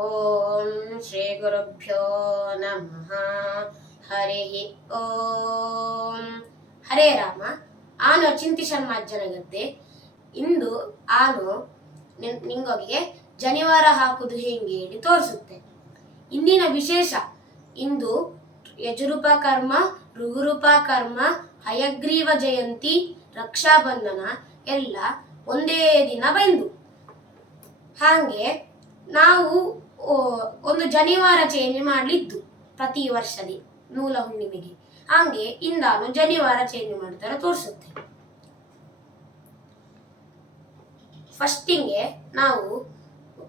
ಓಂ ಶ್ರೀ ಗುರುಭ್ಯೋ ನಮಃ ಹರಿ ಓಂ ಹರೇ ರಾಮ ಆನು ಚಿಂತಿ ಶರ್ಮಾಜ್ಜನ ಗದ್ದೆ ಇಂದು ಆನು ನಿಂಗೊಗೆ ಜನಿವಾರ ಹಾಕುದು ಹೇಗೆ ಹೇಳಿ ತೋರಿಸುತ್ತೆ. ಇಂದಿನ ವಿಶೇಷ. ಇಂದು ಯಜುರೂಪ ಕರ್ಮ ಋಗುರೂಪ ಕರ್ಮ, ಹಯಗ್ರೀವ ಜಯಂತಿ, ರಕ್ಷಾಬಂಧನ ಎಲ್ಲ ಒಂದೇ ದಿನ ಬಂದು. ಹಾಗೆ ನಾವು ಒಂದು ಜನಿವಾರ ಚೇಂಜ್ ಮಾಡಲಿದ್ದು ಪ್ರತಿ ವರ್ಷದಿ ನೂಲ ಹುಣ್ಣಿಮೆಗೆ. ಹಾಗೆ ಇಂದಾನು ಜನಿವಾರ ಚೇಂಜ್ ಮಾಡ್ತಾರೆ ತೋರಿಸುತ್ತೆ. ಫಸ್ಟಿಂಗೆ ನಾವು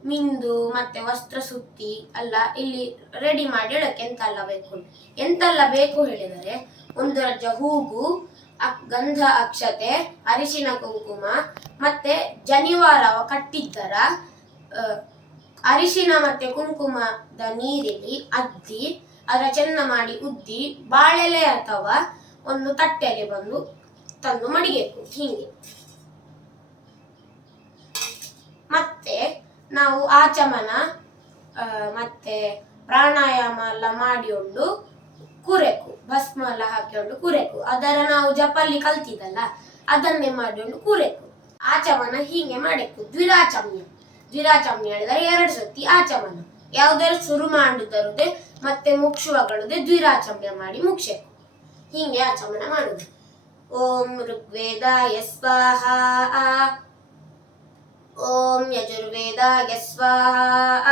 ಮಿಂದು ಮತ್ತೆ ವಸ್ತ್ರ ಸುತ್ತಿ ಅಲ್ಲ ಇಲ್ಲಿ ರೆಡಿ ಮಾಡಿ ಹೇಳಕ್ಕೆ ಎಂತೆಲ್ಲ ಬೇಕು? ಎಂತೆಲ್ಲ ಬೇಕು ಹೇಳಿದರೆ ಒಂದು ರಜ ಹೂಗು ಗಂಧ ಅಕ್ಷತೆ, ಅರಿಶಿನ ಕುಂಕುಮ ಮತ್ತೆ ಜನಿವಾರ ಕಟ್ಟಿದ್ದರ ಅರಿಶಿನ ಮತ್ತೆ ಕುಂಕುಮದ ನೀರಿಲ್ಲಿ ಅದ್ದಿ, ಅದರ ಚೆನ್ನ ಮಾಡಿ ಉದ್ದಿ, ಬಾಳೆಲೆ ಅಥವಾ ಒಂದು ತಟ್ಟೆಯಲ್ಲಿ ಬಂದು ತಂದು ಮಡಿಬೇಕು ಹೀಗೆ. ಮತ್ತೆ ನಾವು ಆಚಮನ ಮತ್ತೆ ಪ್ರಾಣಾಯಾಮ ಎಲ್ಲ ಮಾಡಿಕೊಂಡು ಕುರೆಕು ಭಸ್ಮ ಎಲ್ಲ ಹಾಕಿಕೊಂಡು ಕುರೆಕು ಅದರ ನಾವು ಜಪಲ್ಲಿ ಕಲ್ತಿದ್ದಲ್ಲ, ಅದನ್ನೇ ಮಾಡಿಕೊಂಡು ಕುರೆಕು ಆಚಮನ ಹೀಗೆ ಮಾಡಬೇಕು ದ್ವಿರಾಚಮ್ಯ ದ್ವಿರಾಚಮ್ಯ ಹೇಳಿದರೆ ಎರಡು ಸತಿ ಆಚಮನ. ಯಾವುದಾದ್ರು ಶುರು ಮಾಡಿದರುದೇ ಮತ್ತೆ ಮುಕ್ಷುವಗಳದೆ ದ್ವಿರಾಚಮ್ಯ ಮಾಡಿ ಮುಕ್ಷೆ ಹೀಗೆ ಆಚಮನ ಮಾಡುದು. ಓಂ ಋಗ್ವೇದಾಯ ಸ್ವಾಹ. ಓಂ ಯಜುರ್ವೇದಾಯ ಸ್ವಾಹ.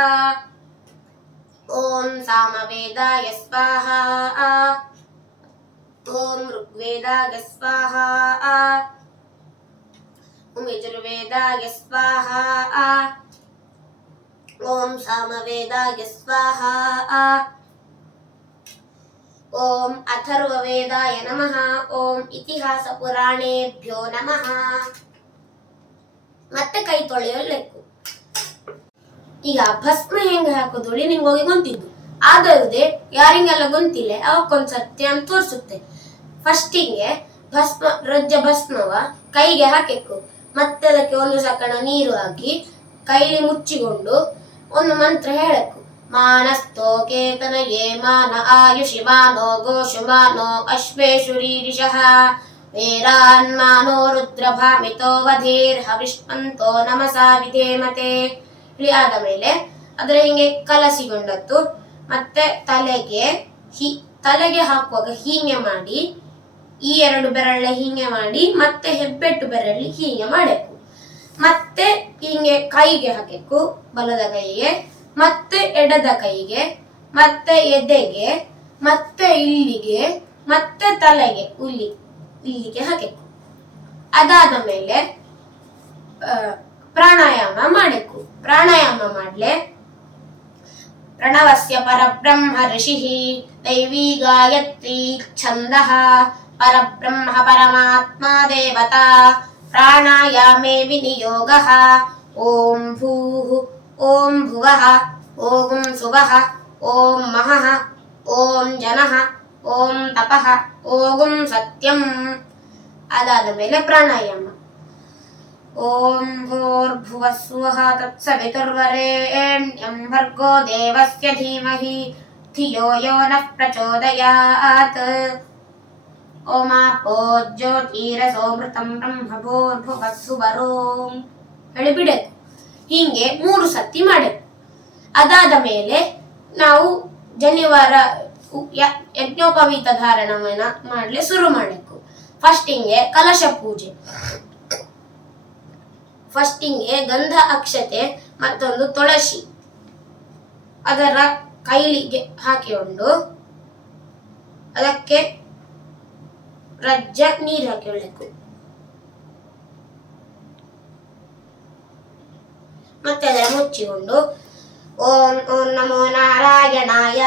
ಓಂ ಸಾಮವೇದಾಯ ಸ್ವಾಹ. ಓಂ ಋಗ್ವೇದಾಯ ಸ್ವಾಹ. ಓಂ ಯಜುರ್ವೇದಾಯ ಸ್ವಾಹ. ಓಂ ಸಾಮವೇದಾಯ ಸ್ವಾಹ ಓಂ ಅಥರ್ವವೇದಾಯ ನಮಃ ಓಂ ಇತಿಹಾಸ ಪುರಾಣೇಭ್ಯೋ ನಮಃ ಮತ್ತೆ ಕೈ ತೊಳೆಯಲೇಕು ಈಗ ಭಸ್ಮ ಹೆಂಗೆ ನಿಂಗೆ ಹೋಗಿ ಗೊಂತಿದ್ದು. ಆದರುದೇ ಯಾರಿಂಗೆಲ್ಲ ಗೊತ್ತಿಲ್ಲ ಅವಕ್ಕೊಂದ್ ಸತ್ಯ ಅಂತ ತೋರಿಸುತ್ತೆ. ಫಸ್ಟಿಗೆ ಭಸ್ಮ, ರಜ್ಜ ಭಸ್ಮವ ಕೈಗೆ ಹಾಕಬೇಕು. ಮತ್ತೆ ಅದಕ್ಕೆ ಒಂದು ಸಕಣ ನೀರು ಹಾಕಿ ಕೈಲಿ ಮುಚ್ಚಿಕೊಂಡು ಒಂದು ಮಂತ್ರ ಮಾನಸ್ತೋ ಕೇತನ ಯೇ ಮಾನ ಆಯುಷಿ ಮಾನೋ ಗೋಷು ಮಾನೋ ಅಶ್ವೇಷು ರೀರಿಷಃ ವೇರಾನ್ಮಾನೋ ರುದ್ರಭಾಮಿತೋ ವಧೀರ್ ಹವಿಷ್ಮಂತೋ ನಮಸಾ ವಿಧೇಮತೆ. ಇಳಿ ಆದ ಮೇಲೆ ಅದರ ಹಿಂಗೆ ಕಲಸಿಗೊಂಡದ್ದು ಮತ್ತೆ ತಲೆಗೆ ಹಿ, ತಲೆಗೆ ಹಾಕುವಾಗ ಹೀಗೆ ಮಾಡಿ, ಈ ಎರಡು ಬೆರಳೆ ಹೀಗೆ ಮಾಡಿ, ಮತ್ತೆ ಹೆಬ್ಬೆಟ್ಟು ಬೆರಳಿ ಹೀಗೆ ಮಾಡಬೇಕು. ಮತ್ತೆ ಹೀಗೆ ಕೈಗೆ ಹಾಕಬೇಕು. ಬಲದ ಕೈಗೆ, ಮತ್ತೆ ಎಡದ ಕೈಗೆ, ಮತ್ತೆ ಎದೆಗೆ, ಮತ್ತೆ ಇಲ್ಲಿಗೆ, ಮತ್ತೆ ತಲೆಗೆ, ಉಲ್ಲಿ, ಇಲ್ಲಿಗೆ ಹಾಕಬೇಕು ಅದಾದ ಮೇಲೆ ಪ್ರಾಣಾಯಾಮ ಮಾಡಬೇಕು. ಪ್ರಾಣಾಯಾಮ ಮಾಡ್ಲೆ, ಪ್ರಣವಸ್ಯ ಪರಬ್ರಹ್ಮ ಋಷಿ, ದೈವಿ ಗಾಯತ್ರಿ ಛಂದ, ಪರಬ್ರಹ್ಮ ಪರಮಾತ್ಮ ದೇವತಾ, ಪ್ರಾಣಾಯಾಮೇ ವಿನಿಯೋಗ. ಓಂ ಭೂಃ ಓಂ ಭುವಃ ಓಂ ಸುವಃ ಓಂ ಮಹಃ ಓಂ ಜನಃ ಓಂ ತಪಃ ಓಂ ಸತ್ಯಂ ಅದಾದ ಮೇಲೆ ಪ್ರಾಣಾಯಾಮ ಓಂ ಭೂರ್ಭುವಃ ಸ್ವಃ ತತ್ಸವಿತುರ್ವರೆಣ್ಯಂ ಭರ್ಗೋ ದೇವಸ್ಯ ಧೀಮಹಿ ಧಿಯೋ ಯೋ ನಃ ಪ್ರಚೋದಯಾತ್ ಓಮಾಪೋ ಜ್ಯೋತಿರಸೋಮೃತಂ ಬ್ರಹ್ಮ ಭೂರ್ಭುವಃ ಸುವರೋಂ ಹೇಳಿ ಬಿಡಬೇಕು ಹೀಗೆ ಮೂರು ಸತಿ ಮಾಡಿ ಅದಾದ ಮೇಲೆ ನಾವು ಜನಿವಾರ ಯಜ್ಞೋಪವೀತ ಧಾರಣವನ್ನ ಮಾಡಲಿ ಶುರು ಮಾಡಬೇಕು ಫಸ್ಟಿಂಗೆ ಕಲಶ ಪೂಜೆ. ಫಸ್ಟಿಂಗೆ ಗಂಧ ಅಕ್ಷತೆ ಮತ್ತೊಂದು ತುಳಸಿ. ಅದರ ಕೈಲಿಗೆ ಹಾಕಿಕೊಂಡು ಅದಕ್ಕೆ ರಜ್ಜ ನೀರು ಹಾಕಿಕೊಳ್ಳಬೇಕು ಮತ್ತೆ ಅದರ ಮುಚ್ಚಿಕೊಂಡು ಓಂ ಓಂ ನಮೋ ನಾರಾಯಣಾಯ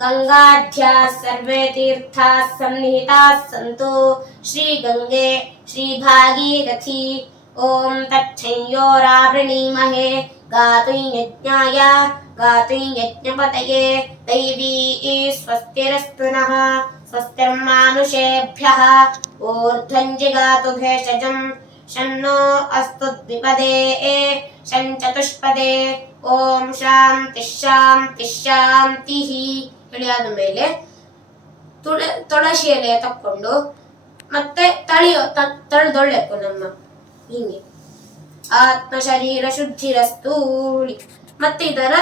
ಗಂಗಾಢ್ಯ ಸರ್ವೇ ತೀರ್ಥಾ ಸನ್ನಿಹಿತಾ ಸಂತು ಶ್ರೀ ಗಂಗೆ ಶ್ರೀ ಭಾಗೀರಥಿ ಓಂ ತಚ್ಛಂಯೋರಾವೃಣೀಮಹೇ ಗಾತುಂ ಯಜ್ಞಾಯ ಗಾತುಂ ಯಜ್ಞಪತಯೇ ದೈವೀ ಸ್ವಸ್ತಿರಸ್ತು ನಃ ಸ್ವಸ್ತಿರ್ಮಾನುಷೇಭ್ಯಃ ಊರ್ಧ್ವಂ ಜಿಗಾತು ಭೇಷಜಂ ಶನ್ನೋ ಅಸ್ತು ದ್ವಿಪದೇ ಶಂ ಚತುಷ್ಪದೇ ಓಂ ಶಾಂತಿ ಶಾಂತಿ ಶಾಂತಿ ಹೇಳಿ ಆದ ಮೇಲೆ ತುಳ, ತುಳಸಿ ಎಲೆಯ ತಕ್ಕೊಂಡು ಮತ್ತೆ ತಳಿಯೋ ತಳ್ದೊಳ್ಳೆಕು ನಮ್ಮ ಹಿಂಗೆ. ಆತ್ಮ ಶರೀರ ಶುದ್ಧಿರಸ್ತು. ಮತ್ತೆ ಇದರ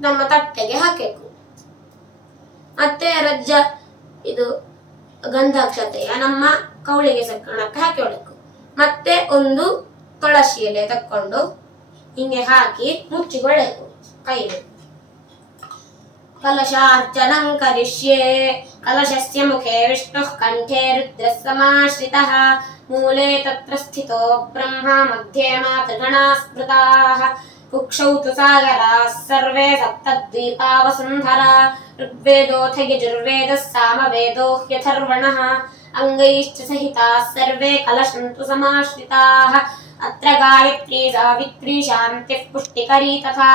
ನಮ್ಮ ತಟ್ಟೆಗೆ ಹಾಕಬೇಕು. ಮತ್ತೆ ರಜ್ಜ, ಇದು ಗಂಧಾಕ್ಷತೆಯ ನಮ್ಮ ಕವಳಿಗೆ ಸಕ್ಕಣಕ್ಕೆ ಹಾಕಿಕೊಳ್ಳಬೇಕು ಮತ್ತೆ ಒಂದು ತುಳಸಿ ಎಲೆ ತಕ್ಕೊಂಡು ಹಿಂಗೆ ಹಾಕಿ ಮುಚ್ಚಿಕೊಳ್ಳಬೇಕು ಕೈ ಕಲಶಾರ್ಚನಂ ಕರಿಷ್ಯೆ, ಕಲಶಸ್ಯ ಮುಖೇ ವಿಷ್ಣು ಕಂಠೆ ರುದ್ರ ಸಮಾಶ್ರಿತಃ ಮೂಲೆ ತತ್ರ ಸ್ಥಿತೋ ಬ್ರಹ್ಮ ಮಧ್ಯೆ ಮಾತೃಗಣಾಸ್ಮೃತ, ಕುಕ್ಷೌ ತು ಸಾಗರ ಸರ್ವೇ ಸಪ್ತದ್ವೀಪಾವಸುಂಧರ ಋಗ್ವೇದೋಥ ಯಜುರ್ವೇದ ಸಾಮವೇದೋ यजुर्वेदः अङ्गैश्च सहिताः सर्वे कलशन्तु समाश्रिताः अत्र गायत्री सावित्री शान्तिः पुष्टिकरी तथा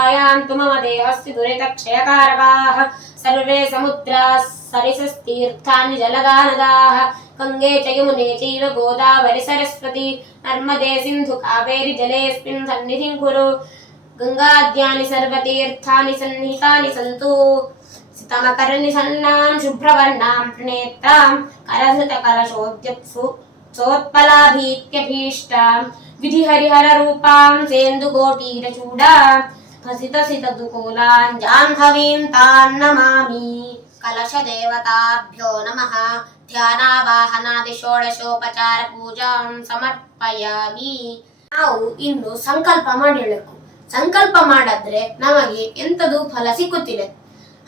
आयान्तु मम देहस्य दुरितक्षयकारकाः सर्वे समुद्राः सरिसस्तीर्थानि जलदानदाः गङ्गे च यमुने चैव गोदावरि सरस्वती नर्मदे सिन्धु कावेरि जलेऽस्मिन् सन्निधिं कुरु गङ्गाद्यानि सर्वतीर्थानि सन्निहितानि सन्तु सितमकर्निसन्नां शुभ्रवर्णां नेत्रां करधृतकलशोद्यत्सु सोत्पलाभीत्यभीष्टां विधिहरिहररूपां सेन्दुकोटीरचूडां हसितसितदुकूलां जाह्नवीं तां नमामि कलशदेवताभ्यो नमः ಧ್ಯಾನಾವಾಹನಾದಿ ಷೋಡಶೋಪಚಾರ ಪೂಜಾಂ ಸಮರ್ಪಯಾಮಿ ನಾವು ಇನ್ನು ಸಂಕಲ್ಪ ಮಾಡಿರಬೇಕು ಸಂಕಲ್ಪ ಮಾಡಿದ್ರೆ ನಮಗೆ ಎಂಥದು ಫಲ ಸಿಕ್ಕುತ್ತಿಲ್ಲ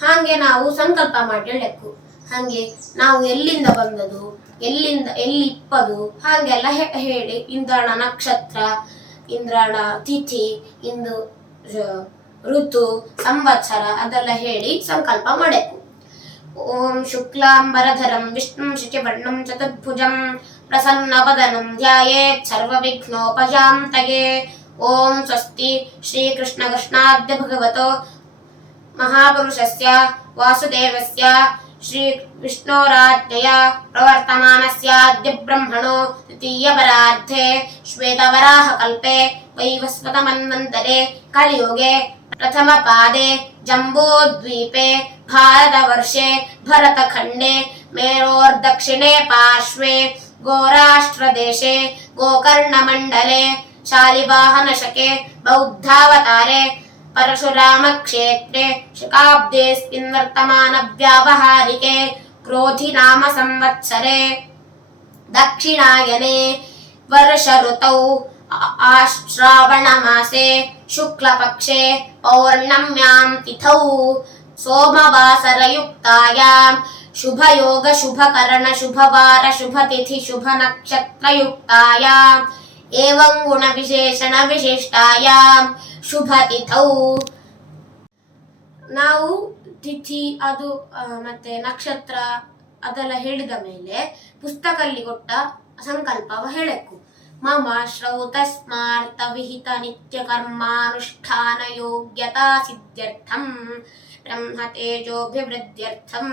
ಹಾಗೆ ನಾವು ಸಂಕಲ್ಪ ಮಾಡಿರಬೇಕು ಹಾಗೆ ನಾವು ಎಲ್ಲಿಂದ ಬಂದದು, ಎಲ್ಲಿಂದ ಎಲ್ಲಿ ಇಪ್ಪದು ಹಾಗೆಲ್ಲ ಹೇಳಿ. ಇಂದ್ರಾಣ ನಕ್ಷತ್ರ, ಇಂದ್ರಾಣ ತಿಥಿ, ಇಂದು ಋತು, ಸಂವತ್ಸರ ಅದೆಲ್ಲ ಹೇಳಿ ಸಂಕಲ್ಪ ಮಾಡಬೇಕು ಓಂ ಶುಕ್ಲಾಂಬರಧರಂ, ವಿಷ್ಣು ಶುಚಿವರ್ಣಂ ಚತುರ್ಭುಜಂ ಪ್ರಸನ್ನವದನಂ ಧ್ಯಾಯೇತ್ ಸರ್ವವಿಘ್ನೋಪಶಾಂತಯೇ ಓಂ ಸ್ವಸ್ತಿ ಶ್ರೀಕೃಷ್ಣ ಕೃಷ್ಣಾದ್ಯ ಭಗವತೋ महापुरुषस्य, वासुदेवस्य श्री विष्णोराज्ञय प्रवर्तमानस्याद्य ब्रह्मणो तृतीयपरार्धे, श्वेतवराहकल्पे, वैवस्वतमन्वन्तरे, कलियुगे, प्रथमपादे, जम्बूद्वीपे, भारतवर्षे, भरतखण्डे, मेरोर्दक्षिणे पार्श्वे, गोराष्ट्रदेशे, गोकर्णमण्डले, शालिवाहनशके, बौद्धावतारे परशुरामक्षेत्रे शकाब्देऽस्मिन् वर्तमानव्यावहारिके क्रोधिनाम संवत्सरे दक्षिणायने वर्ष वर्षऋतौ आश्रावणमासे शुक्लपक्षे पौर्णम्यां तिथौ सोमवासरयुक्तायां शुभयोगशुभकरणशुभवारशुभतिथिशुभनक्षत्रयुक्तायाम् एवं गुण विशेषण गुणविशेषणविशिष्टायाम् ಶುಭ ತಿಥೌ ನಾವು ತಿಥಿ, ಅದು ಮತ್ತೆ ನಕ್ಷತ್ರ ಅದೆಲ್ಲ ಹೇಳಿದ ಮೇಲೆ ಪುಸ್ತಕಲ್ಲಿ ಕೊಟ್ಟ ಸಂಕಲ್ಪವ ಹೇಳಬೇಕು ಮಮ ಶ್ರೌತ ಸ್ಮಾರ್ತ ವಿಹಿತ ನಿತ್ಯ ಕರ್ಮಾನುಷ್ಠಾನ ಯೋಗ್ಯತಾ ಸಿದ್ಧ್ಯರ್ಥಂ, ಬ್ರಹ್ಮ ತೇಜೋಭಿವೃದ್ಧ್ಯರ್ಥಂ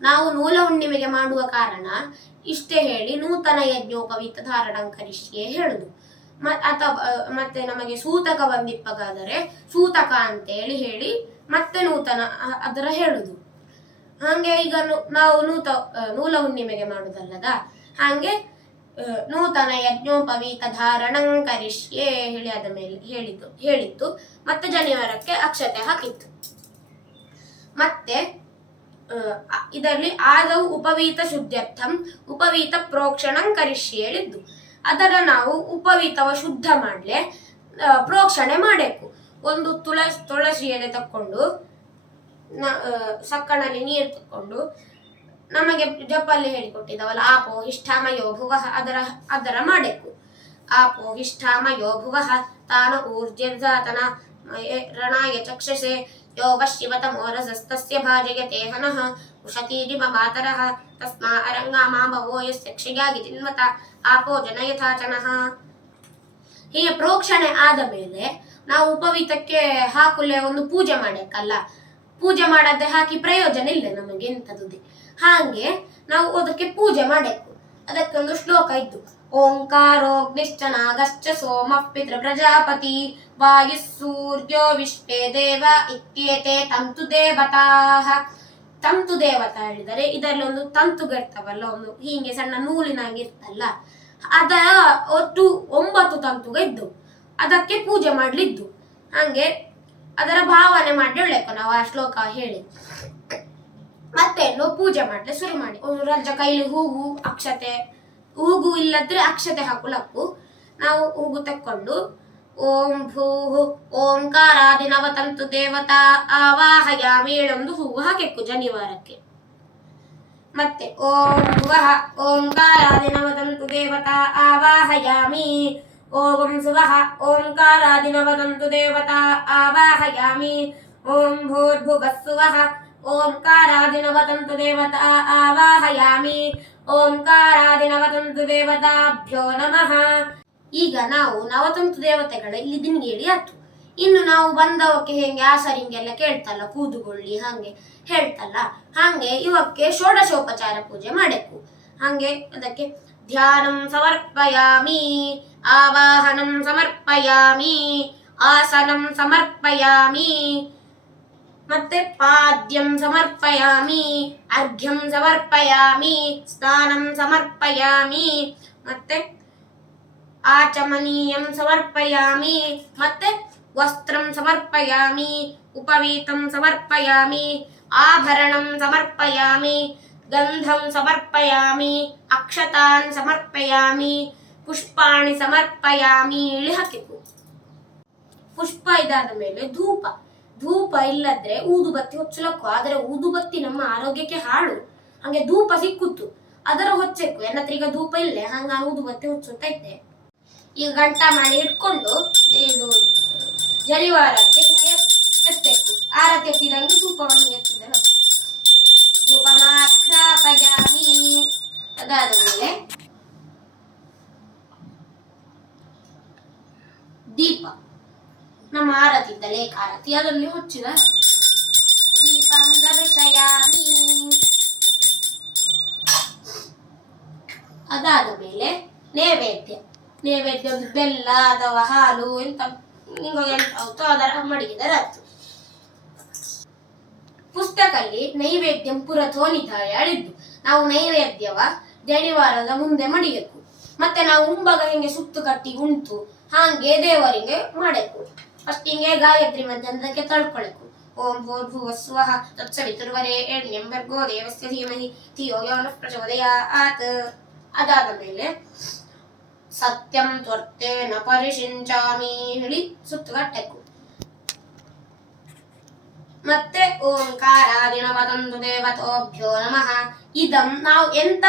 ನಾವು ನೂಲ ಹುಣ್ಣಿಮೆಗೆ ಮಾಡುವ ಕಾರಣ ಇಷ್ಟೇ ಹೇಳಿ ನೂತನ ಯಜ್ಞೋಪವೀತ ಧಾರಣಂ ಕರಿಷ್ಯೆ ಹೇಳುದು. ಅಥವಾ ಮತ್ತೆ ನಮಗೆ ಸೂತಕ ಬಂದಿಪ್ಪಗಾದರೆ, ಸೂತಕ ಅಂತೇಳಿ ಹೇಳಿ ಮತ್ತೆ ನೂತನ ಅದರ ಹೇಳುದು. ಹಾಗೆ ಈಗ ನಾವು ನೂತ ನೂಲ ಹುಣ್ಣಿಮೆಗೆ ಮಾಡುದಲ್ಲದ? ಹಾಗೆ ನೂತನ ಯಜ್ಞೋಪವೀತ ಧಾರಣಂ ಕರಿಷ್ಯೆ ಹೇಳಿ ಆದ ಮೇಲೆ ಹೇಳಿದ್ದು, ಹೇಳಿತ್ತು. ಮತ್ತೆ ಜನಿವಾರಕ್ಕೆ ಅಕ್ಷತೆ ಹಾಕಿತ್ತು. ಮತ್ತೆ ಇದರಲ್ಲಿ ಆದವು ಉಪವೀತ ಶುದ್ಧರ್ಥಂ ಉಪವೀತ ಪ್ರೋಕ್ಷಣಂ ಕರಿಷ್ಯೆ ಹೇಳಿದ್ದು. ಅದರ ನಾವು ಉಪವಿತವ ಶುದ್ಧ ಮಾಡ್ಲೆ ಪ್ರೋಕ್ಷಣೆ ಮಾಡಬೇಕು. ಒಂದು ತುಳಸ್ ತುಳಸಿ ಎಲೆ ತಕ್ಕೊಂಡು ಸಕ್ಕಣಲ್ಲಿ ನೀರು ತಕ್ಕೊಂಡು, ನಮಗೆ ಜಪಲ್ಲಿ ಹೇಳಿಕೊಟ್ಟಿದ್ದವಲ್ಲ ಆಪೋ ಇಷ್ಠಾಮ ಯೋಭುವ ಅದರ ಅದರ ಮಾಡಬೇಕು. ಆಪೋ ಹಿಷ್ಠಾಮಯೋ ಯೋಭುವ ತಾನ ಮಯೇ ರಣಾಯ ಚಕ್ಷಸೆ ಯೋ ವಶಿವತಮೋ ರಸಸ್ತಸ್ಯ ಭಾಜಯತೆ ಹನಃ ಉಷತೀರಿಮ ಮಾತರಃ ತಸ್ಮಾ ಅರಂಗಾಮಾಮವೋ ಯಸ್ಯ ಕ್ಷಿಗಾಗಿ ತಿನ್ವತ ಆಪೋ ಜನಯಥಾಚನಃ ಹೀಗೆ ಪ್ರೋಕ್ಷಣೆ ಆದ ಮೇಲೆ ನಾವು ಉಪವೀತಕ್ಕೆ ಹಾಕುಲೆ ಒಂದು ಪೂಜೆ ಮಾಡಕ್ಕಲ್ಲ ಪೂಜೆ ಮಾಡದೆ ಹಾಕಿ ಪ್ರಯೋಜನ ಇಲ್ಲ ನಮಗೆ ಎಂಥದ್ದು ಹಾಗೆ ನಾವು ಅದಕ್ಕೆ ಪೂಜೆ ಮಾಡಬೇಕು ಅದಕ್ಕೊಂದು ಶ್ಲೋಕ ಇದ್ದು. ನಾಗಶ್ಚ ಸೋಮಃ ಪಿತೃ ಪ್ರಜಾಪತಿ ವಾಯುಃ ಸೂರ್ಯೋ ವಿಶ್ವೇ ದೇವ ಇತ್ಯೇತೆ ತಂತು ದೇವತಾಹ ತಂತು ದೇವತಾ ಹೇಳಿದರೆ ಇದರಲ್ಲಿ ಒಂದು ತಂತುಗಳಿರ್ತಾವಲ್ಲ ಒಂದು ಹೀಗೆ ಸಣ್ಣ ನೂಲಿನಾಗಿರ್ತಲ್ಲ ಅದ ಒಟ್ಟು ಒಂಬತ್ತು ತಂತುಗ ಇದ್ದು, ಅದಕ್ಕೆ ಪೂಜೆ ಮಾಡ್ಲಿದ್ದು. ಹಂಗೆ ಅದರ ಭಾವನೆ ಮಾಡಿ ಹೇಳಬೇಕು ನಾವು ಆ ಶ್ಲೋಕ ಹೇಳಿ. ಮತ್ತೆ ಪೂಜೆ ಮಾಡ್ಲಿಕ್ಕೆ ಶುರು ಮಾಡಿ. ಒಂದು ರಜ ಕೈಲಿ ಹೂವು, ಅಕ್ಷತೆ ಹೂಗು ಇಲ್ಲದ್ರೆ ಅಕ್ಷತೆ ಹಾಕುಲಕ್ಕು ನಾವು ಹೂಗು ತಕ್ಕೊಂಡು ಓಂ ಭೂ ಓಂಕಾರಾದಿ ನವತಂತು ದೇವತಾ ಆವಾಹಯಾಮಿ ಒಂದು ಹೂವು ಹಾಕೆಕ್ಕು ಜನಿವಾರಕ್ಕೆ. ಮತ್ತೆ ಓಂ ಭುವಃ ಓಂಕಾರಾದಿ ನವತಂತು ದೇವತಾ ಆವಾಹಯಾಮಿ ಓಂ ಸುವಃ ಓಂಕಾರಾದಿ ನವತಂತು ದೇವತಾ ಆವಾಹಯಾಮಿ ಓಂ ಭೂರ್ಭುವಃ ನವತಂತು ದೇವತಾ ಆವಾಹಯಾಮಿ ಓಂಕಾರಾದಿ ನವತಂತು ದೇವತಾಭ್ಯೋ ನಮಃ ಈಗ ನಾವು ನವತಂತು ದೇವತೆಗಳ ಇಲ್ಲಿ ದಿನಗೇಳಿ ಆಯ್ತು. ಇನ್ನು ನಾವು ಬಂದವಕ್ಕೆ ಹೆಂಗೆ? ಆಸರಿಂಗೆಲ್ಲ ಕೇಳ್ತಲ್ಲ ಕೂದುಗೊಳ್ಳಿ ಹಂಗೆ ಹೇಳ್ತಲ್ಲ. ಹಂಗೆ ಇವಕ್ಕೆ ಷೋಡಶೋಪಚಾರ ಪೂಜೆ ಮಾಡಬೇಕು. ಹಂಗೆ ಅದಕ್ಕೆ ಧ್ಯಾನಂ ಸಮರ್ಪಯಾಮಿ, ಆವಾಹನಂ ಸಮರ್ಪಯಾಮಿ, ಆಸನಂ ಸಮರ್ಪಯಾಮಿ ಮತ್ತೆ ಪಾದ್ಯಂ ಸಮರ್ಪಯಾಮಿ ಅರ್ಘ್ಯಂ ಸಮರ್ಪಯಾಮಿ ಸ್ನಾನಂ ಸಮರ್ಪಯಾಮಿ ಮತ್ತೆ ಆಚಮನೀಯಂ ಸಮರ್ಪಯಾಮಿ ಮತ್ತೆ ವಸ್ತ್ರಂ ಸಮರ್ಪಯಾಮಿ ಉಪವೀತಂ ಸಮರ್ಪಯಾಮಿ ಆಭರಣಂ ಸಮರ್ಪಯಾಮಿ ಗಂಧಂ ಸಮರ್ಪಯಾಮಿ ಅಕ್ಷತಾನ್ ಸಮರ್ಪಯಾಮಿ ಪುಷ್ಪಾಣಿ ಸಮರ್ಪಯಾಮಿ ಇಳಿ ಹಾಕಿಕು ಪುಷ್ಪ ಇದಾದ ಮೇಲೆ ಧೂಪ ಧೂಪ ಇಲ್ಲದ್ರೆ ಊದುಬತ್ತಿ ಹೊಚ್ಚಲಕ್ಕು, ಆದರೆ ಊದುಬತ್ತಿ ನಮ್ಮ ಆರೋಗ್ಯಕ್ಕೆ ಹಾಳು. ಹಂಗೆ ಧೂಪ ಸಿಕ್ಕುತ್ತು. ಅದರ ಹೊಚ್ಚಕ್ಕು ಎನ್ನತ್ರ ಈಗ ಧೂಪ ಇಲ್ಲೇ ಹಂಗ ಊದುಬತ್ತಿ ಹೊಚ್ಚುತ್ತಾ ಇದ್ದೆ. ಈಗ ಗಂಟ ಮಾಡಿ ಇಟ್ಕೊಂಡು ಇದು ಜರಿವಾರಕ್ಕೆ ಹಿಂಗೆ ಎತ್ತಬೇಕು ಆರಕ್ಕೆ ಎತ್ತಿದಂಗೆ ಧೂಪವನ್ನು ಹಿಂಗೆ ಎತ್ತಿದೆ ಧೂಪ ಮಾಘ್ರಾಪಯಾಮಿ ಅದಾದ ಮೇಲೆ ದೀಪ. ನಮ್ಮ ಆರತಿ ಇದ್ದ ಲೇಖ ಆರತಿ. ಅದನ್ನೇ ಹೊಚ್ಚಿದ ದೀಪಂ ದರ್ಶಯಾಮಿ. ಅದಾದ ಮೇಲೆ ನೈವೇದ್ಯ. ನೈವೇದ್ಯ ಒಂದು ಬೆಲ್ಲ ಅಥವಾ ಹಾಲು, ಎಂತ ನಿಮಗೆ ಎಂತ ಅದರ ಮಡಗಿದರೆ ಪುಸ್ತಕಲ್ಲಿ ನೈವೇದ್ಯಂ ಪುರ ನಿಧಾಯ ಅಳಿದ್ದು. ನಾವು ನೈವೇದ್ಯವ ಜಡಿವಾರದ ಮುಂದೆ ಮಡಿಬೇಕು ಮತ್ತೆ ನಾವು ಉಂಬಗ ಹಿಂಗೆ ಸುತ್ತು ಕಟ್ಟಿ ಉಂಟು. ಹಾಗೆ ದೇವರಿಗೆ ಮಾಡಬೇಕು ಫಸ್ಟ್ ಹಿಂಗೆ ಗಾಯತ್ರಿ ಮಂತ್ರಕ್ಕೆ ತಳ್ಕೊಳ್ಬೇಕು ಓಂ ಭೂರ್ಭುವ ಸ್ವಹ ತತ್ಸವಿತುರ್ವರೆ ಎಣ್ಯಂ ಭರ್ಗೋ ದೇವಸ್ಯ ಧೀಮಹಿ ಧಿಯೋ ಯೋ ನಃ ಪ್ರಚೋದಯಾತ್ ಅದಾದ ಮೇಲೆ, ಸತ್ಯಂ ತ್ವರ್ತೇನ ಪರಿಶಿಂಚಾಮಿ ಹೇಳಿ ಸುತ್ತುಗಟ್ಟೆಕು. ಮತ್ತೆ ಓಂಕಾರಾದಿನ ವದಂತು ದೇವತೋಭ್ಯೋ ನಮಃ ಇದಂ ನಾವು ಎಂತ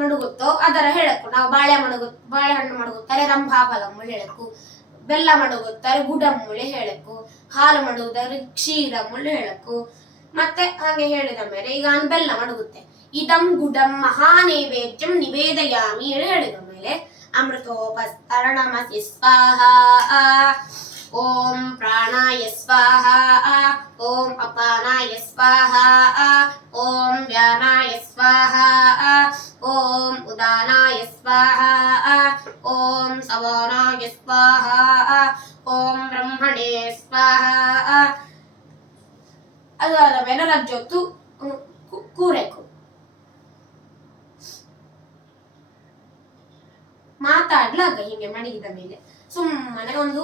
ಮಡುಗುತ್ತೋ ಅದರ ಹೇಳಕ್ಕು, ನಾವು ಬಾಳೆ ಮಡುಗು ಬಾಳೆಹಣ್ಣು ಮಡುಗುತ್ತಾರೆ, ರಂಭಾಫಲಂ ಹೇಳಕ್ಕು. ಬೆಲ್ಲ ಮಡುಗುತ್ತಾರೆ ಮುಳ್ಳಿ ಹೇಳಕ್ಕು, ಹಾಲು ಮಡುಗುತ್ತಾರೆ ಮುಳ್ಳು ಹೇಳಕ್ಕು. ಮತ್ತೆ ಹಾಗೆ ಹೇಳಿದ ಮೇಲೆ ಈಗ ಬೆಲ್ಲ ಮಡುಗುತ್ತೆ. ಇದಂ ಗುಡಂ ಮಹಾನೈವೇದ್ಯಂ ನಿವೇದಯಾಮಿ ಹೇಳಿ ಹೇಳಿದ ಮೇಲೆ ಅಮೃತೋಪಸ್ತರಣಮಸಿ ಸ್ವಾಹ, ಓಂ ಪ್ರಾಣಾಯ ಸ್ವಾಹ, ಓಂ ಅಪಾನಾಯ ಸ್ವಾಹ, ಓಂ ವ್ಯಾನಾಯ ಸ್ವಾಹ, ಓಂ ಉದಾನಾಯ ಸ್ವಾಹ ಓಂ ಸವಾನಾಯ ಸ್ವಾಹ ಓಂ ಬ್ರಹ್ಮಣೇ ಸ್ವಾಹ ಅದಾದ ಮೇಲೆ ರಜ್ಜೊತ್ತು ಕೂರೆಕು ಮಡಗಿದ ಮೇಲೆ ಸುಮ್ಮನೆ ಒಂದು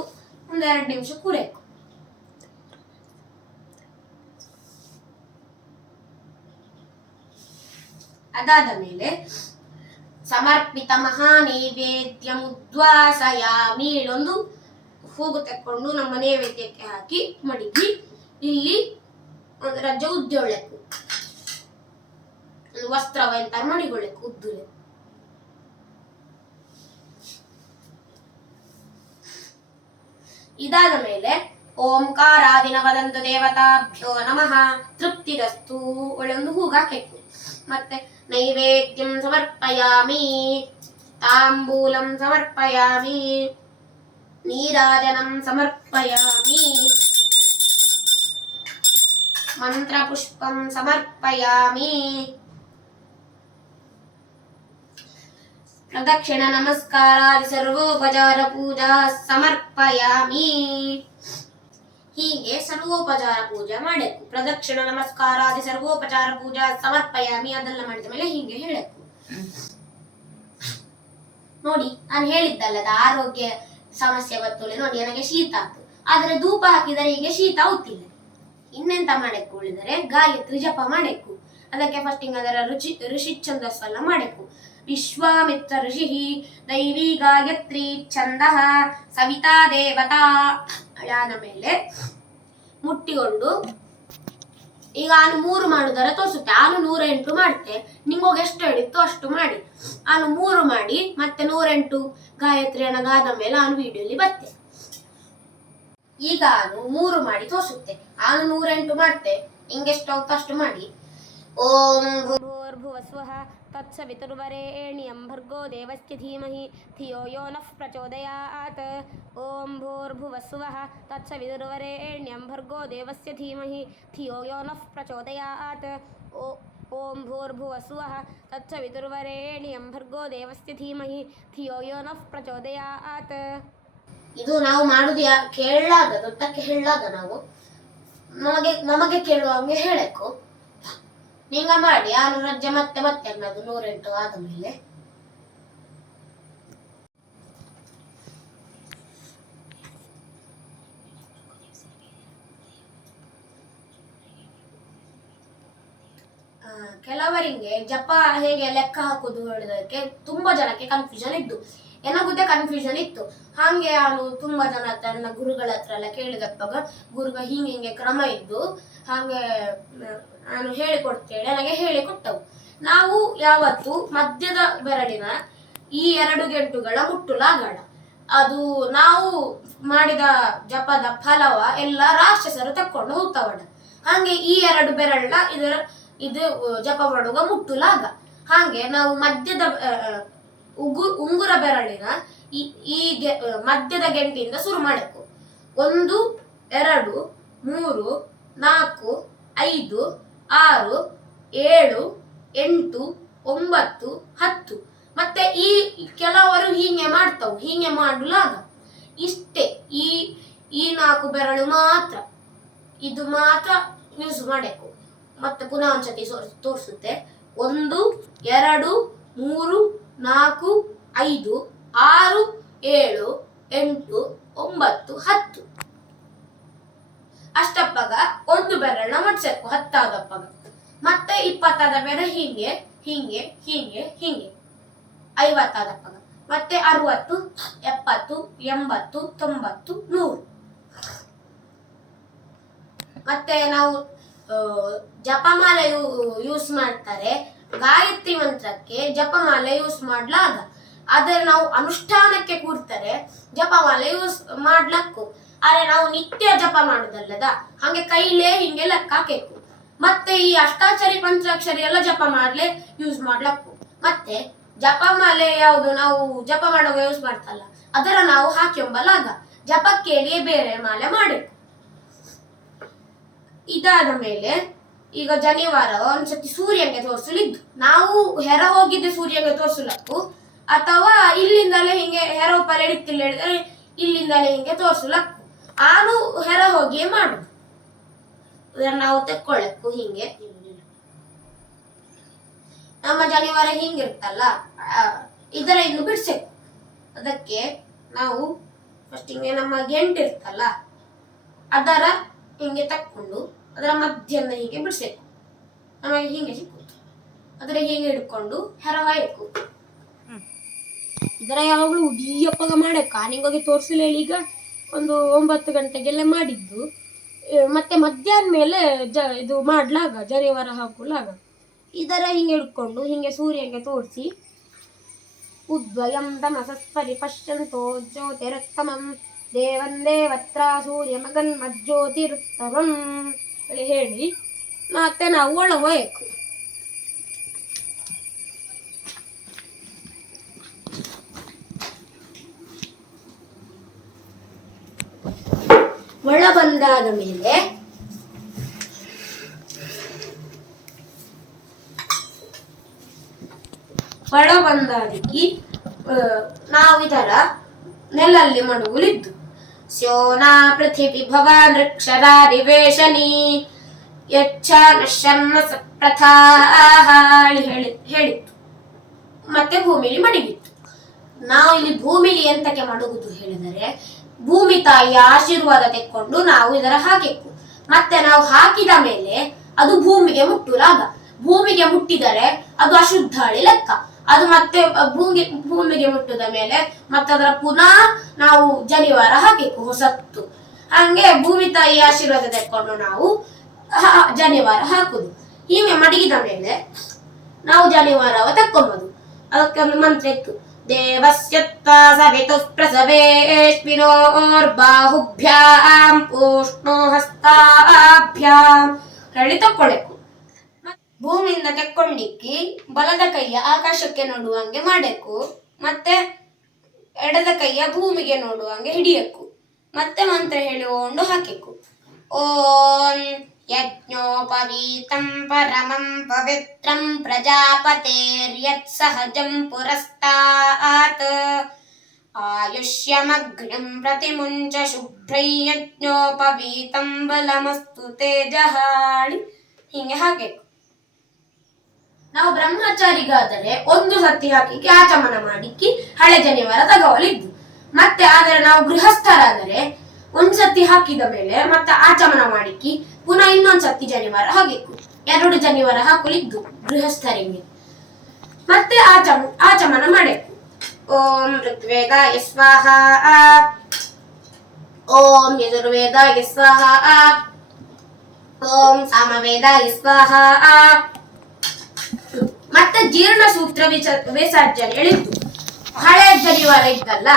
ಒಂದೆರಡು ನಿಮಿಷ ಕೂರೆಕು. ಅದಾದ ಮೇಲೆ ಸಮರ್ಪಿತ ಮಹಾ ನೈವೇದ್ಯ ಮುದ್ವಾಸಯಾಮಿ ಒಂದು ಹೂಗು ತೆಕ್ಕೊಂಡು ನಮ್ಮ ನೈವೇದ್ಯಕ್ಕೆ ಹಾಕಿ ಮಡಗಿ ಇಲ್ಲಿ ರಜ್ಜ ಉದ್ದೊಳ್ಳೆಕು. ವಸ್ತ್ರವ ಎಂತ ಮಡಿಗೊಳ್ಳೆಕು ಉದ್ದುಲೆ ಇದಾದ ಮೇಲೆ ಓಂಕಾರಾದಿನ ವದಂತು ದೇವತಾಭ್ಯೋ ನಮಃ. ತೃಪ್ತಿರಸ್ತು ಒಳ್ಳೆ ಒಂದು ಹೂಗ ಹಾಕಬೇಕು. ಮತ್ತೆ ನೈವೇದ್ಯಂ ಸಮರ್ಪಯಾಮಿ, ತಾಂಬೂಲಂ ಸಮರ್ಪಯಾಮಿ, ನೀರಾಜನಂ ಸಮರ್ಪಯಾಮಿ, ಮಂತ್ರಪುಷ್ಪಂ ಸಮರ್ಪಯಾಮಿ ಪ್ರದಕ್ಷಿಣ ನಮಸ್ಕಾರ ಸರ್ವೋಪಚಾರ ಪೂಜಾ ಸಮರ್ಪಯಾಮಿ ಹೀಗೆ ಸರ್ವೋಪಚಾರ ಪೂಜೆ ಮಾಡಬೇಕು. ಪ್ರದಕ್ಷಿಣ ನಮಸ್ಕಾರಾದಿ ಸರ್ವೋಪಚಾರ ಪೂಜಾ ಸಮರ್ಪಯಾಮಿ ಅದೆಲ್ಲ ಮಾಡಿದ ಮೇಲೆ ಹೀಗೆ ಹೇಳಬೇಕು. ನೋಡಿ, ನಾನು ಹೇಳಿದ್ದಲ್ಲದ ಆರೋಗ್ಯ ಸಮಸ್ಯೆ ಗೊತ್ತುಳ್ಳಿ ನೋಡಿ, ನನಗೆ ಶೀತ ಆಯ್ತು. ಆದ್ರೆ ಧೂಪ ಹಾಕಿದರೆ ಹೀಗೆ ಶೀತ ಆಗುತ್ತಿಲ್ಲ ಇನ್ನೆಂತ ಮಾಡಬೇಕು ಉಳಿದರೆ ಗಾಯತ್ರಿ ಜಪ ಮಾಡಬೇಕು. ಅದಕ್ಕೆ ಫಸ್ಟಿಂಗ್ ಅದರ ರುಚಿ, ಋಷಿ ಛಂದಸ್ಸು ಎಲ್ಲ ಮಾಡಬೇಕು. ವಿಶ್ವಾಮಿತ್ರ ಋಷಿ ದೈವಿ ಗಾಯತ್ರಿ ಛಂದ ಸವಿತಾ ದೇವತಾ ಯಾದ ಮೇಲೆ ಮುಟ್ಟಿಕೊಂಡು ಈಗ ಅವನು ಮೂರು ಮಾಡುದರ ತೋರಿಸುತ್ತೆ. ಅವನು ನೂರ ಎಂಟು ಮಾಡುತ್ತೆ ನಿಮಗೆ ಎಷ್ಟು ಹೇಳಿತ್ತು ಅಷ್ಟು ಮಾಡಿ. ಅವನು ಮೂರು ಮಾಡಿ, ಮತ್ತೆ ನೂರೆಂಟು ಗಾಯತ್ರಿ ಗಾದ ಮೇಲೆ ನಾನು ವಿಡಿಯೋಲಿ ಬರ್ತೆ ಈಗ ಆನು ಮೂರು ಮಾಡಿ ತೋರಿಸುತ್ತೆ. ನಾನು ನೂರೆಂಟು ಮಾಡ್ತೆ. ಆಗುತ್ತೋ ಅಷ್ಟು ಮಾಡಿ. ಓಂ ಭೂರ್ಭುವ ಸ್ವಃ ತತ್ಸವಿತುರ್ವರೇಣ್ಯಂ ಭರ್ಗೋ ದೇವಸ್ಯ ಧೀಮಹಿ ಧಿಯೋ ಯೋ ನಃ ಪ್ರಚೋದಯಾತ್ ಓಂ ಭೂರ್ಭುವ ಸ್ವಃ ತತ್ಸವಿತುರ್ವರೇಣ್ಯಂ ಭರ್ಗೋ ದೇವಸ್ಯ ಧೀಮಹಿ ಧಿಯೋ ಯೋ ನಃ ಪ್ರಚೋದಯಾತ್ ಓ ಓಂ ಭೂರ್ಭುವ ಸ್ವಃ ತತ್ಸವಿತುರ್ವರೇಣ್ಯಂ ಭರ್ಗೋ ದೇವಸ್ಯ ಧೀಮಹಿ ಧಿಯೋ ಯೋ ನಃ ಪ್ರಚೋದಯಾತ್ ಇದು ನಾವು ಮಾಡುದು ಯಾ ಕೇಳಲಾಗ ದೊಡ್ಡಕ್ಕೆ ಹೇಳಲಾಗ ನಾವು. ನಮಗೆ ನಮಗೆ ಕೇಳುವಂಗೆ ಹೇಳಬೇಕು ನೀಂಗ ಮಾಡಿ ಆರು ರಜೆ ಮತ್ತೆ ಮತ್ತೆ ಅನ್ನೋದು ನೂರೆಂಟು ಆದ ಮೇಲೆ ಕೆಲವರಿಗೆ ಜಪ ಹೇಗೆ ಲೆಕ್ಕ ಹಾಕುದು ಹೇಳೋದಕ್ಕೆ ತುಂಬಾ ಜನಕ್ಕೆ ಕನ್ಫ್ಯೂಷನ್ ಇತ್ತು ಏನಾಗುತ್ತೆ ಕನ್ಫ್ಯೂಷನ್ ಇತ್ತು. ಹಾಗೆ ನಾನು ತುಂಬಾ ಜನ ಹತ್ರ ನನ್ನ ಗುರುಗಳ ಹತ್ರ ಎಲ್ಲ ಕೇಳಿದಪ್ಪಾಗ ಗುರುಗ ಹಿಂಗೆ ಹಿಂಗೆ ಕ್ರಮ ಇದ್ದು, ಹಾಗೆ ನಾನು ಹೇಳಿಕೊಡ್ತೇನೆ ನನಗೆ ಹೇಳಿಕೊಟ್ಟವು. ನಾವು ಯಾವತ್ತು ಮಧ್ಯದ ಬೆರಳಿನ ಈ ಎರಡು ಗಂಟುಗಳ ಮುಟ್ಟುಲಾಗಣ. ಅದು ನಾವು ಮಾಡಿದ ಜಪದ ಫಲವ ಎಲ್ಲ ರಾಕ್ಷಸರು ತಕ್ಕೊಂಡು ಹೋಗ್ತಾವಣ. ಹಾಗೆ ಈ ಎರಡು ಬೆರಳ ಇದರ, ಇದು ಜಪ ಮಾಡುವಾಗ ಮುಟ್ಟುಲಾಗ. ಹಾಗೆ ನಾವು ಮಧ್ಯದ ಉಗು, ಉಂಗುರ ಬೆರಳಿನ ಈ ಮಧ್ಯದ ಗೆಂಟಿಯಿಂದ ಶುರು ಮಾಡಬೇಕು. ಒಂದು, ಎರಡು, ಮೂರು, ನಾಲ್ಕು, ಐದು ಆರು, ಏಳು, ಎಂಟು, ಒಂಬತ್ತು, ಹತ್ತು. ಮತ್ತೆ ಈ ಕೆಲವರು ಹೀಗೆ ಮಾಡ್ತಾವು, ಹೀಗೆ ಮಾಡಲಾಗ. ಇಷ್ಟೇ, ಈ ಈ ನಾಲ್ಕು ಬೆರಳು ಮಾತ್ರ. ಇದು ಮಾತ್ರ ಯೂಸ್ ಮಾಡಬೇಕು. ಮತ್ತೆ ಪುನಃ ಒಂದ್ಸತಿ ತೋರಿಸುತ್ತೆ. ಒಂದು, ಎರಡು, ಮೂರು, ನಾಲ್ಕು, ಐದು, ಆರು, ಏಳು, ಎಂಟು, ಒಂಬತ್ತು, ಹತ್ತು. ಒಂದು ಬೆರಳನ್ನ ಹತ್ತಾದ ಹತ್ತಾದಪ್ಪಗ. ಮತ್ತೆ ಇಪ್ಪತ್ತಾದ ಮೇಲೆ ಹಿಂಗೆ ಹಿಂಗೆ ಹಿಂಗೆ, ಹೀಗೆ. ಐವತ್ತಾದಪ್ಪ ಮತ್ತೆ ಅರವತ್ತು, ಎಪ್ಪತ್ತು, ಎಂಬತ್ತು, ತೊಂಬತ್ತು, ನೂರು. ಮತ್ತೆ ನಾವು ಜಪಮಾಲೆ ಯೂಸ್ ಮಾಡ್ತಾರೆ. ಗಾಯತ್ರಿ ಮಂತ್ರಕ್ಕೆ ಜಪಮಾಲೆ ಯೂಸ್ ಮಾಡ್ಲಾಗ. ಆದ್ರೆ ನಾವು ಅನುಷ್ಠಾನಕ್ಕೆ ಕೂರ್ತಾರೆ. ಜಪಮಾಲೆ ಯೂಸ್ ಮಾಡ್ಲಕ್ಕು. ಆದ್ರೆ ನಾವು ನಿತ್ಯ ಜಪ ಮಾಡುದಲ್ಲದ? ಹಂಗೆ ಕೈಲೇ ಹಿಂಗೆ ಲೆಕ್ಕ ಹಾಕಬೇಕು. ಮತ್ತೆ ಈ ಅಷ್ಟಾಚರಿ ಪಂಚಾಕ್ಷರಿ ಎಲ್ಲ ಜಪ ಮಾಡ್ಲೆ ಯೂಸ್ ಮಾಡ್ಲಕ್ಕು. ಮತ್ತೆ ಜಪಮಾಲೆ ಯಾವುದು ನಾವು ಜಪ ಮಾಡುವಾಗ ಯೂಸ್ ಮಾಡ್ತಲ್ಲ, ಅದರ ನಾವು ಹಾಕಿಂಬಲಾಗ ಜಪ ಕೇಳಿ ಬೇರೆ ಮಾಲೆ ಮಾಡಬೇಕು. ಇದಾದ ಮೇಲೆ ಈಗ ಜನಿವಾರ, ಒಂದ್ಸತಿ ಸೂರ್ಯಂಗೆ ತೋರಿಸಲಿದ್ದು. ನಾವು ಹೆರ ಹೋಗಿದ್ದೆ ಸೂರ್ಯಂಗೆ ತೋರಿಸಲಕ್ಕು. ಅಥವಾ ಇಲ್ಲಿಂದಲೇ ಹಿಂಗೆ, ಹೆರ ಉಪರ ಹಿಡಿತಿಲ್ಲ ಹೇಳಿದ್ರೆ ಇಲ್ಲಿಂದಲೇ ಹಿಂಗೆ ತೋರಿಸಲಕ್ಕು. ನಾನು ಹೊರ ಹೋಗಿ ಮಾಡುದು. ನಾವು ತೆಕ್ಕೊಳ್ಳಕ್ಕು ಹಿಂಗೆ. ನಮ್ಮ ಜನಿವಾರ ಹಿಂಗಿರ್ತಲ್ಲ ಇದರ ಇನ್ನು ಬಿಡ್ಸಬೇಕು ಅದಕ್ಕೆ ನಾವು ಫಸ್ಟ್ ಹಿಂಗೆ ನಮ್ಮ ಗೆಂಟ್ ಇರ್ತಲ್ಲ ಅದರ ಹಿಂಗೆ ತಕ್ಕೊಂಡು ಅದರ ಮಧ್ಯಾಹ್ನ ಹೀಗೆ ಬಿಡ್ಸಬೇಕು ನಮಗೆ ಹಿಂಗೆ ಸಿಕ್ಕುತ್ತೆ ಅದರ ಹೀಗೆ ಹಿಡ್ಕೊಂಡು ಹೆರ ಹಾಯಬೇಕು ಇದರ ಯಾವಾಗಲೂ ಉಡಿಯಪ್ಪಗ ಮಾಡಕ್ಕ ನಿಂಗೋಗಿ ತೋರಿಸಲಿಲ್ಲ ಈಗ? ಒಂದು ಒಂಬತ್ತು ಗಂಟೆಗೆಲ್ಲ ಮಾಡಿದ್ದು. ಮತ್ತೆ ಮಧ್ಯಾಹ್ನ ಮೇಲೆ ಜ, ಇದು ಮಾಡ್ಲಾಗ ಜರಿವಾರ ಹಾಕುಲಾಗ. ಥರ ಹಿಂಗೆ ಹಿಡ್ಕೊಂಡು, ಹಿಂಗೆ ಸೂರ್ಯಂಗೆ ತೋರಿಸಿ ಉದ್ವಯಂ ತಮಸಸ್ಪರಿ ಪಶ್ಯಂತೋ ಜ್ಯೋತಿರುತ್ತಮಂ ವತ್ರ ಸೂರ್ಯ ಮಗನ್ ಮಜ್ಜ್ಯೋತಿರುತ್ತಮಂ ಹೇಳಿ ಮತ್ತೆ ನಾವು ಒಳ ಹೋಯಕು ಒಳ ಬಂದಾದ ಮೇಲೆ ಒಳ ಬಂದಾಗಿ ನಾವು ಇದರ ನೆಲಲ್ಲಿ ಮಡುಗುಲಿದ್ದು ಸ್ಯೋನಾ ಪೃಥಿವಿ ಭವಾನ್ ವೃಕ್ಷರಾಧಿವೇಶನಿ ಯಚ್ಚ ನಶರ್ಮ ಸಪ್ರಥಾಳಿ ಹೇಳಿ ಹೇಳಿತ್ತು. ಮತ್ತೆ ಭೂಮಿಲಿ ಮಡಗಿತ್ತು. ನಾವು ಇಲ್ಲಿ ಭೂಮಿಲಿ ಎಂತಕ್ಕೆ ಮಡಗುದು ಹೇಳಿದರೆ ಭೂಮಿ ತಾಯಿಯ ಆಶೀರ್ವಾದ ತೆಕ್ಕೊಂಡು ನಾವು ಇದರ ಹಾಕಿಕ್ಕು ಮತ್ತೆ ನಾವು ಹಾಕಿದ ಮೇಲೆ ಅದು ಭೂಮಿಗೆ ಮುಟ್ಟು ಲಾಭ ಭೂಮಿಗೆ ಮುಟ್ಟಿದರೆ ಅದು ಅಶುದ್ಧಾಳಿ ಲೆಕ್ಕ. ಅದು ಮತ್ತೆ ಭೂಮಿ, ಭೂಮಿಗೆ ಮುಟ್ಟಿದ ಮೇಲೆ ಮತ್ತೆ ಅದರ ಪುನಃ ನಾವು ಜನಿವಾರ ಹಾಕಿಕ್ಕು ಹೊಸತ್ತು. ಹಂಗೆ ಭೂಮಿ ತಾಯಿಯ ಆಶೀರ್ವಾದ ತೆಕ್ಕೊಂಡು ನಾವು ಜನಿವಾರ ಹಾಕುದು ಹೀಗೆ ಮಡಗಿದ ಮೇಲೆ ನಾವು ಜನಿವಾರವ ತಕ್ಕೊಂಬೋದು ಅದಕ್ಕೆ ಮಂತ್ರ ಇತ್ತು. ಸವಿತುಃ ಪ್ರಸವೇಶ್ವಿನೋರ್ಬಾಹುಭ್ಯಾಂ ಪೂಷ್ಣೋ ಹಸ್ತಾಭ್ಯಾಂ ಹೇಳಿ ತಕ್ಕೊಳ್ಬೇಕು. ಮತ್ತ್ ಭೂಮಿಯಿಂದ ತೆಕ್ಕೊಂಡಿಕ್ಕಿ ಬಲದ ಕೈಯ ಆಕಾಶಕ್ಕೆ ನೋಡುವಂಗೆ ಮಾಡಬೇಕು. ಮತ್ತೆ ಎಡದ ಕೈಯ ಭೂಮಿಗೆ ನೋಡುವಂಗೆ ಹಿಡಿಯಕ್ಕು ಮತ್ತೆ ಮಂತ್ರ ಹೇಳಿಕೊಂಡು ಹಾಕಿಕ್ಕು ಓಂ ಯಜ್ಞೋಪವೀತಂ ಪರಮಂ ಪವಿತ್ರಂ ಪ್ರಜಾಪತೇರ್ಯತ್ पुरस्तात्। ಪುರಸ್ತಾತ್ प्रतिमुञ्च शुभ्रै ಯಜ್ಞೋಪವೀತಂ ಬಲಮಸ್ತು ತೇಜಹಾಣಿ ಹೀಗೆ ಹಾಕಬೇಕು ನಾವು ಬ್ರಹ್ಮಚಾರಿಗಾದರೆ ಒಂದು ಸತಿ ಹಾಕಿ ಆಚಮನ ಮಾಡಿಕ್ಕಿ ಹಳೆ ಜನಿವಾರ ತಗೋಲಿದ್ದು ಮತ್ತೆ ಆದರೆ ನಾವು ಗೃಹಸ್ಥರಾದರೆ ಒಂದ್ ಸತಿ ಹಾಕಿದ ಮೇಲೆ ಮತ್ತೆ ಆಚಮನ ಮಾಡಿಕ್ಕಿ ಪುನಃ ಇನ್ನೊಂದ್ ಸತಿ ಜನಿವಾರ ಹಾಕಬೇಕು ಎರಡು ಜನಿವಾರ ಹಾಕಲಿದ್ದು ಗೃಹಸ್ಥರಿಗೆ. ಮತ್ತೆ ಆಚಮ, ಆಚಮನ ಮಾಡಬೇಕು. ಓಂ ಋತ್ವೇದ ಯಸ್ವಾಹ. ಓಂ ಯಜುರ್ವೇದ ಯಸ್ವಾಹ. ಓಂ ಸಾಮವೇದ ಯಸ್ವಾಹ. ಮತ್ತೆ ಜೀರ್ಣ ಸೂತ್ರ ವಿಸ- ವಿಸರ್ಜನೆ ಹೇಳಿದ್ದು. ಹಳೆ ಜನಿವಾರ ಇದ್ದಲ್ಲ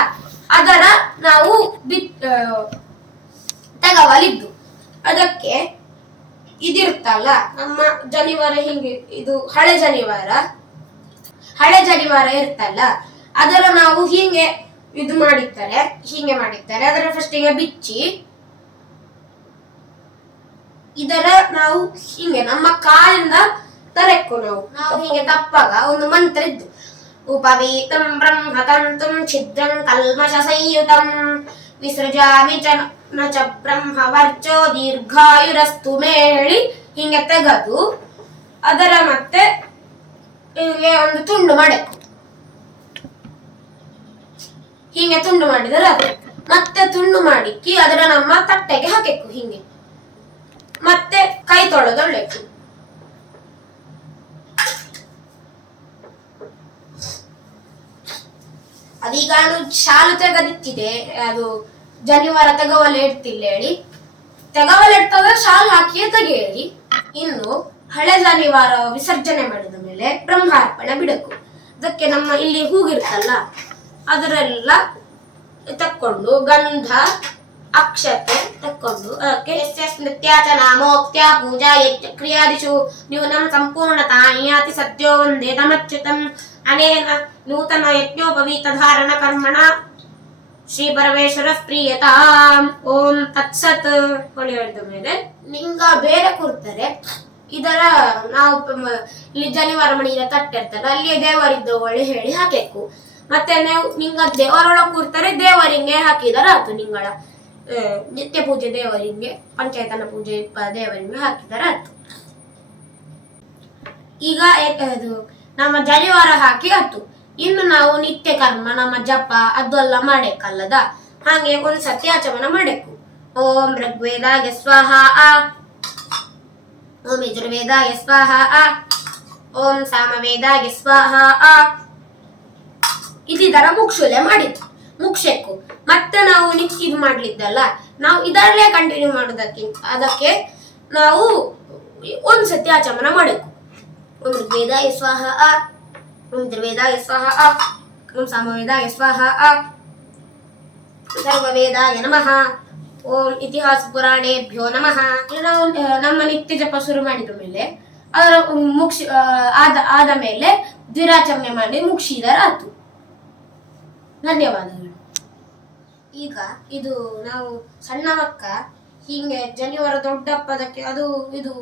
ಅದರ ನಾವು ಬಿತ್, ತಗವಲಿದ್ದು. ಅದಕ್ಕೆ ಇದಿರುತ್ತಲ್ಲ? ನಮ್ಮ ಜನಿವಾರ ಹಿಂಗೆ, ಇದು ಹಳೆ ಜನಿವಾರ. ಹಳೆ ಜನಿವಾರ ಇರ್ತಲ್ಲ ಅದರ ನಾವು ಹೀಗೆ ಇದು ಮಾಡಿರ್ತಾರೆ, ಹೀಗೆ ಮಾಡಿರ್ತಾರೆ. ಅದರ ಫಸ್ಟಿಗೆ ಬಿಚ್ಚಿ, ಇದರ ನಾವು ಹಿಂಗೆ ನಮ್ಮ ಕಾಲಿಂದ ತಲೆಕ್ಕು ನಾವು. ನಾವು ಹಿಂಗೆ ತಪ್ಪಾಗ ಒಂದು ಮಂತ್ರ ಇದ್ದು, ಉಪವೀತಂ ಬ್ರಹ್ಮತಂತುಂ ಛಿದ್ರಂ ಕಲ್ಮಶ ಸಂಯುತಂ, ವಿಸೃಜಾಮಿ ಚ ನ ಚ ಬ್ರಹ್ಮ ವರ್ಚೋ ದೀರ್ಘಾಯುರಸ್ತು ಮೇ ಹೇಳಿ ಹಿಂಗೆ ತೆಗೆದು ಅದರ ಮತ್ತೆ ಹಿಂಗೆ ಒಂದು ತುಂಡು ಮಾಡಬೇಕು ಹಿಂಗೆ ತುಂಡು ಮಾಡಿದರೆ ಅದು. ಮತ್ತೆ ತುಂಡು ಮಾಡಿಕ್ಕಿ ಅದರ ನಮ್ಮ ತಟ್ಟೆಗೆ ಹಾಕಬೇಕು ಹಿಂಗೆ. ಮತ್ತೆ ಕೈ ತೊಳೆದೊಳ್ಳೆಕು. ಅದೀಗ ಶಾಲು ತೆಗೆದಿಟ್ಟಿದೆ ಅದು ಜನಿವಾರ ತಗವಲ ಇಡ್ತಿಲ್ಲ ಹೇಳಿ. ತೆಗವಲ್ಲ ಇಡ್ತಂದ್ರೆ ಶಾಲು ಹಾಕಿಯೇ ತೆಗೆಯಲಿ. ಇನ್ನು ಹಳೆ ಜನಿವಾರ ವಿಸರ್ಜನೆ ಮಾಡಿದ ಮೇಲೆ ಬ್ರಹ್ಮಾರ್ಪಣೆ ಬಿಡಕು. ಅದಕ್ಕೆ ನಮ್ಮ ಇಲ್ಲಿ ಹೂಗಿರ್ತಲ್ಲ, ಅದರೆಲ್ಲ ತಕ್ಕೊಂಡು ಗಂಧ, ಅಕ್ಷತೆ ತಕ್ಕೊಂಡು ಅದಕ್ಕೆ ಎಸ್ ಎಸ್ ನಿತ್ಯಾಚ ನಾಮೋಕ್ತ ಪೂಜಾ ಯಜ್ಞ ಕ್ರಿಯಾದಿಷು ನಮ್ಮ ಸಂಪೂರ್ಣ ತಾಯಿಯಾತಿ ಸದ್ಯೋ ಒಂದೇ ತಮಚ್ಯುತಂ. ಅನೇನ ನೂತನ ಯಜ್ಞೋಪವೀತ ಧಾರಣ ಕರ್ಮಣ. ಶ್ರೀ ಪರಮೇಶ್ವರ ಪ್ರಿಯತಾ. ಓಂ ತತ್ಸತ್. ಹೊಳಿ ಹೇಳಿದ ಮೇಲೆ. ನಿಂಗ ಬೇರೆ ಕೂರ್ತಾರೆ ಇದರ ನಾವು ಇಲ್ಲಿ ಜನಿವಾರ ಮಣಿಯ ತಟ್ಟಿರ್ತಾರೆ ಅಲ್ಲಿಯೇ ದೇವರಿದ್ದ ಹೊಳಿ ಹೇಳಿ ಹಾಕಬೇಕು. ಮತ್ತೆ ನೀವು ನಿಂಗ ದೇವರೊಳಗೆ ಕೂರ್ತಾರೆ ದೇವರಿಂಗೆ ಹಾಕಿದಾರ ಆತು ನಿಂಗಳ ನಿತ್ಯ ಪೂಜೆ ದೇವರಿಗೆ, ಪಂಚಾಯತನ ಪೂಜೆ ದೇವರಿಂಗೆ ಹಾಕಿದಾರ ಆತು ಈಗ ಅದು ನಮ್ಮ ಜನಿವಾರ ಹಾಕಿ ಆತು ಇನ್ನು ನಾವು ನಿತ್ಯ ಕರ್ಮ, ನಮ್ಮ ಜಪ ಅದೆಲ್ಲ ಮಾಡೇಕಲ್ಲದ? ಹಾಗೆ ಒಂದು ಸತ್ಯಾಚಮನ ಮಾಡಬೇಕು ಓಂ ಋಗ್ವೇದಾಯ ಸ್ವಾಹ ಆ. ಓಂ ಯಜುರ್ವೇದಾಯ ಸ್ವಾಹ ಆ. ಓಂ ಸಾಮವೇದಾಯ ಸ್ವಾಹ ಆ. ಇದರ ಮುಕ್ಷುಲೆ ಮಾಡಿದ್ದು. ಮುಕ್ಷಕ್ಕು ಮತ್ತೆ ನಾವು ನಿತ್ಯ ಇದು ಮಾಡ್ಲಿದ್ದಲ್ಲ? ನಾವು ಇದರಲ್ಲೇ ಕಂಟಿನ್ಯೂ ಮಾಡೋದಕ್ಕಿಂತ ಅದಕ್ಕೆ ನಾವು ಒಂದು ಸತಿ ಆಚಮನ ಮಾಡಬೇಕು ಋಗ್ವೇದಾಯ ಸ್ವಾಹ ಆ. ಓಂ ತ್ರಿವೇದಾಯ ಸ್ವಾಹ ಓಂ ಸಾಮವೇದಾಯ ಸ್ವಾಹ ಸರ್ವವೇದಾಯ ನಮಃ ಓಂ ಇತಿಹಾಸ ಪುರಾಣೇಭ್ಯೋ ನಮಃ ನಾವು ನಮ್ಮ ನಿತ್ಯ ಜಪ ಶುರು ಮಾಡಿದ ಮೇಲೆ ಅದರ ಮುಕ್ಷ ಆದ ಆದ ಮೇಲೆ ದ್ವಿರಾಚರಣೆ ಮಾಡಿ ಮುಕ್ಷಿದರಾತು ಧನ್ಯವಾದಗಳು. ಈಗ ಇದು ನಾವು ಸಣ್ಣ ಮಕ್ಕ ಹೀಗೆ ಜನಿವಾರ ದೊಡ್ಡಪ್ಪದಕ್ಕೆ ಅದು ಇದು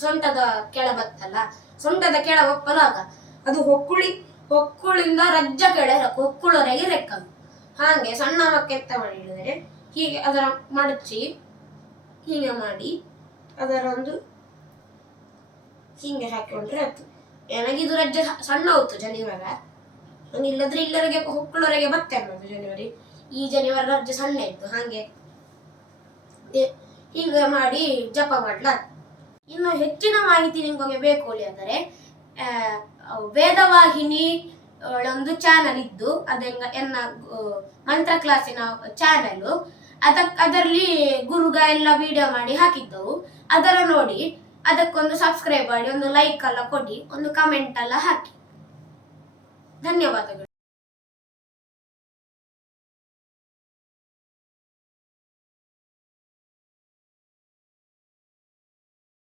ಸೊಂಟದ ಕೆಳ ಬತ್ತಲ್ಲ ಸೊಂಟದ ಕೆಳ ಒಪ್ಪಲಾಗ ಅದು ಹೊಕ್ಕುಳಿ, ಹೊಕ್ಕುಳಿಂದ ರಜ್ಜ ಕೆಳ ಹೊಕ್ಕುಳವರೆಗೆ ರೆಕ್ಕ. ಹಾಗೆ ಸಣ್ಣ ಮಕ್ಕ ಎಂತ ಮಾಡಿ ಹೀಗೆ ಅದರ ಮಡಚಿ, ಹೀಗೆ ಮಾಡಿ ಅದರ ಒಂದು ಹೀಗೆ ಹಾಕೊಂಡ್ರೆ ಆಯ್ತು. ನನಗಿದು ರಜ್ಜ ಸಣ್ಣ ಹೋಯ್ತು ಜನಿವಾರ. ನಂಗೆ ಇಲ್ಲದ್ರೆ ಇಲ್ಲರಿಗೆ ಹೊಕ್ಕಳವರೆಗೆ ಬತ್ತೆ ಅನ್ನೋದು ಜನಿವರಿ. ಈ ಜನಿವಾರ ರಜ್ಜ ಸಣ್ಣ ಇತ್ತು, ಹಾಗೆ ಹೀಗೆ ಮಾಡಿ ಜಪ ಮಾಡ್ಲ ಇನ್ನು ಹೆಚ್ಚಿನ ಮಾಹಿತಿ ನಿಮಗೆ ಬೇಕು ಅಂದರೆ ವೇದವಾಹಿನಿ ಒಂದು ಚಾನಲ್ ಇದ್ದು ಅದೆಂಗ ಎನ್ನ ಮಂತ್ರ ಕ್ಲಾಸಿನ ಚಾನಲ್ ಅದಕ್, ಅದರಲ್ಲಿ ಗುರುಗ ಎಲ್ಲ ವಿಡಿಯೋ ಮಾಡಿ ಹಾಕಿದ್ದವು. ಅದರ ನೋಡಿ, ಅದಕ್ಕೊಂದು ಸಬ್ಸ್ಕ್ರೈಬ್ ಮಾಡಿ, ಒಂದು ಲೈಕ್ ಎಲ್ಲ ಕೊಡಿ, ಒಂದು ಕಮೆಂಟ್ ಎಲ್ಲ ಹಾಕಿ. ಧನ್ಯವಾದಗಳು.